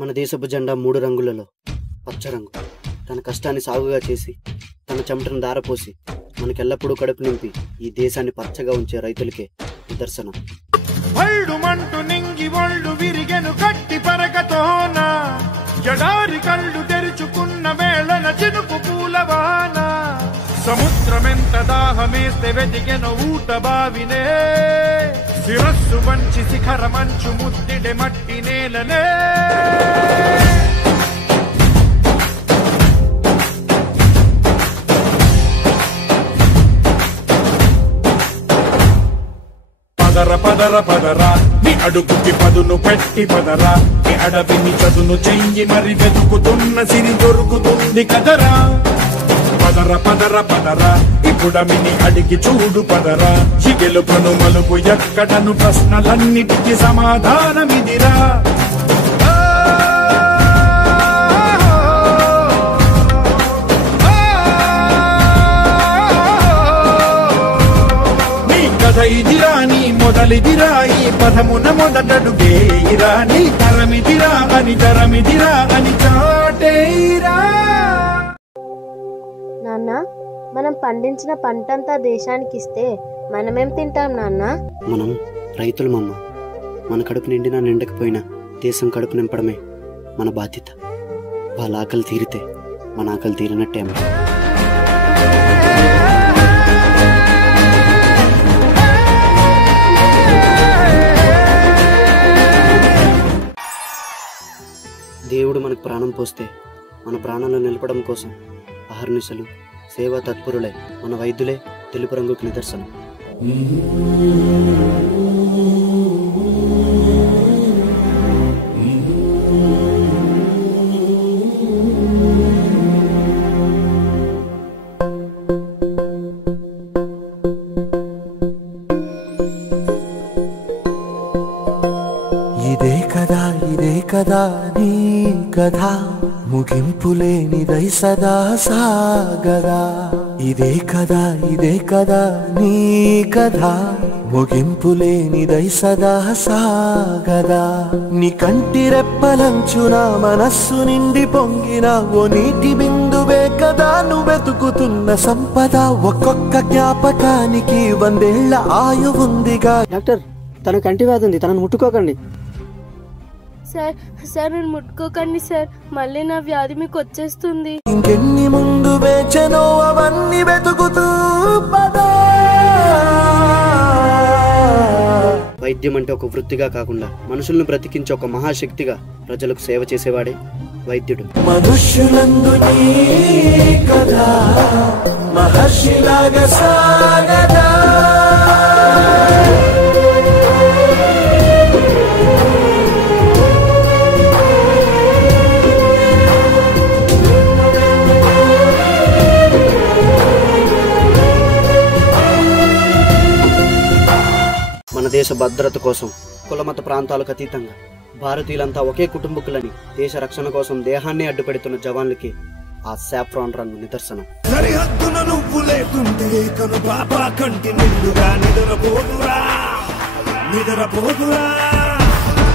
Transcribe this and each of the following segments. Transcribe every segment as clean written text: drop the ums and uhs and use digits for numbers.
మన దేశపు జెండా 3 రంగులలో పచ్చ రంగు. తన కష్టాన్ని సాగుగా చేసి తన చెమటను దారపోసి మనకెల్లప్పుడూ కడుపు నింపి ఈ దేశాన్ని పచ్చగా ఉంచే రైతులకే నిదర్శనం. ఒళ్ళు నింగి ఒళ్ళు విరిగెను గట్టి పరగతోన ఎడారి కళ్ళు తెరుచుకున్న వేళన చినుకు పూలవాన సముద్రమెంత దాహమేస్తే వెతికెను ఊట బావినే శిరస్సు వంచి శిఖర మంచు ముద్దిడె మట్టి నేలనే పదర పదర పదరా నీ అడుగుకి పదును పెట్టి పదరా నీ అడవిని చదును చెయ్యి మరి వెతుకుతున్న సిరి దొరుకుతుంది కదరా. పదర పదర పదరా ఇప్పుడమిని అడిగి చూడు పదరా ఈ గెలుపును మలుపు ఎక్కడను ప్రశ్నలన్నిటికీ సమాధానమిదిరా. నీ కథ ఇదిరా నీ మొదలిదిరా ఈ పదమున మొదటడుగేయిరా నీ తరమిదిరా అని తరమిదిరా అని చాటేయిరా. నాన్న, మనం పండించిన పంటంతా దేశానికి ఇస్తే మనమేం తింటాం నాన్న? మనం రైతులమమ్మ. మన కడుపు నిండినా నిండకపోయినా దేశం కడుపు నింపడమే మన బాధ్యత. వాళ్ళ ఆకలి తీరితే మన ఆకలి తీరినట్టే అమ్మ. దేవుడు మనకు ప్రాణం పోస్తే మన ప్రాణాలను నిలపడం కోసం అహర్నిశలు సేవా తత్పరులై మన వైద్యులే తెలుపు రంగుకు నిదర్శనం. ఇదే కదా నీ కథ ముగింపులేనిదై సదా సాగదా. ఇదే కదా నీ కథ ముగింపులేనిదై సదా సాగదా. నీ కంటి రెప్పలంచున మనస్సు నిండి పొంగిన ఓ నీటి బిందువే కదా నువ్వెతుకుతున్న సంపద. ఒక్కొక్క జ్ఞాపకానికి 100 ఏళ్ల ఆయువుందిగా. డాక్టర్, తన కంటి వ్యాధి ఉంది, తనను ముట్టుకోకండి. సార్ నేను ముట్టుకోకండి సార్, మళ్ళీ నా వ్యాధి మీకు వచ్చేస్తుంది. ఇంకెన్ని ముందు వేచనో అవన్నీ వెతుకుతూ పదా. వైద్యం అంటే ఒక వృత్తిగా కాకుండా మనుషులను బ్రతికించే ఒక మహాశక్తిగా ప్రజలకు సేవ చేసేవాడే వైద్యుడు. మనుష్యులందు నీ కథ మహర్షిలాగా సాగదా. మన దేశ భద్రత కోసం కులమత ప్రాంతాలకు అతీతంగా భారతీయులంతా ఒకే కుటుంబకులని దేశ రక్షణ కోసం దేహాన్ని అడ్డుపెడుతున్న జవాన్లకి ఆ సాఫ్రాన్ రంగు నిదర్శనం. సరిహద్దున నువ్వు లేకుంటే కను పాపా కంటి నిండుగా నిద్రపోదురా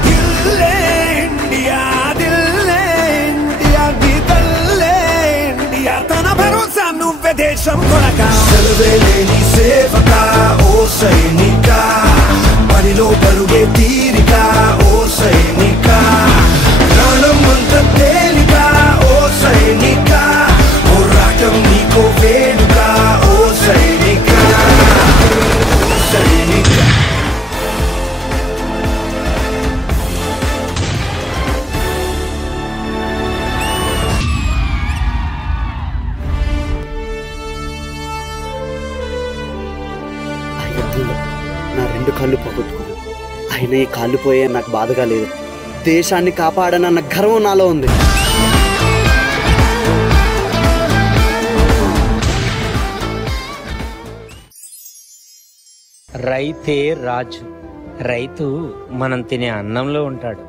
దిల్లే ఇండియా దిల్లే ఇండియా దిల్లే ఇండియా తన భరోసా నువ్వే దేశం కొనక. సెలవే లేని సేవక ఓ సైనిక పనిలో పరుగే తీరిక ఓ సైనిక ప్రాణం అంత తేలిక ఓ సైనిక పోరాటం నీకో వేడుక ఓ సైనిక సైనిక. నా 2 కాళ్ళు పోగొట్టుకున్నాను, అయినా ఈ కాళ్ళు పోయే నాకు బాధగా లేదు. దేశాన్ని కాపాడనన్న గర్వం నాలో ఉంది. రైతే రాజు. రైతు మనం తినే అన్నంలో ఉంటాడు,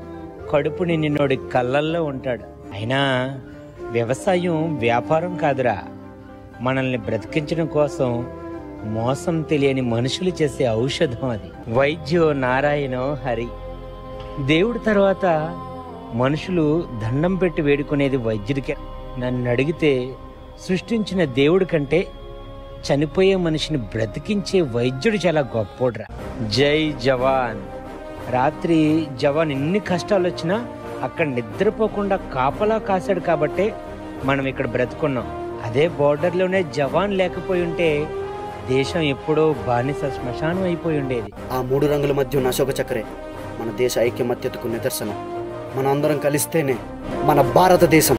కడుపు నిండినోడి కళ్ళల్లో ఉంటాడు. అయినా వ్యవసాయం వ్యాపారం కాదురా, మనల్ని బ్రతికించడం కోసం మోసం తెలియని మనుషులు చేసే ఔషధం అది. వైద్యో నారాయణో హరి. దేవుడి తర్వాత మనుషులు దండం పెట్టి వేడుకునేది వైద్యుడికే. నన్ను అడిగితే సృష్టించిన దేవుడి కంటే చనిపోయే మనిషిని బ్రతికించే వైద్యుడు చాలా గొప్పోడ్రా. జై జవాన్. రాత్రి జవాన్ ఎన్ని కష్టాలు వచ్చినా అక్కడ నిద్రపోకుండా కాపలా కాశాడు కాబట్టే మనం ఇక్కడ బ్రతుకున్నాం. అదే బోర్డర్లోనే జవాన్ లేకపోయి ఉంటే దేశం ఎప్పుడో బానిస శ్మశానం అయిపోయి ఉండేది. ఆ 3 రంగుల మధ్య ఉన్న అశోక చక్రే మన దేశ ఐక్యమత్యతకు నిదర్శనం. మన అందరం కలిస్తేనే మన భారతదేశం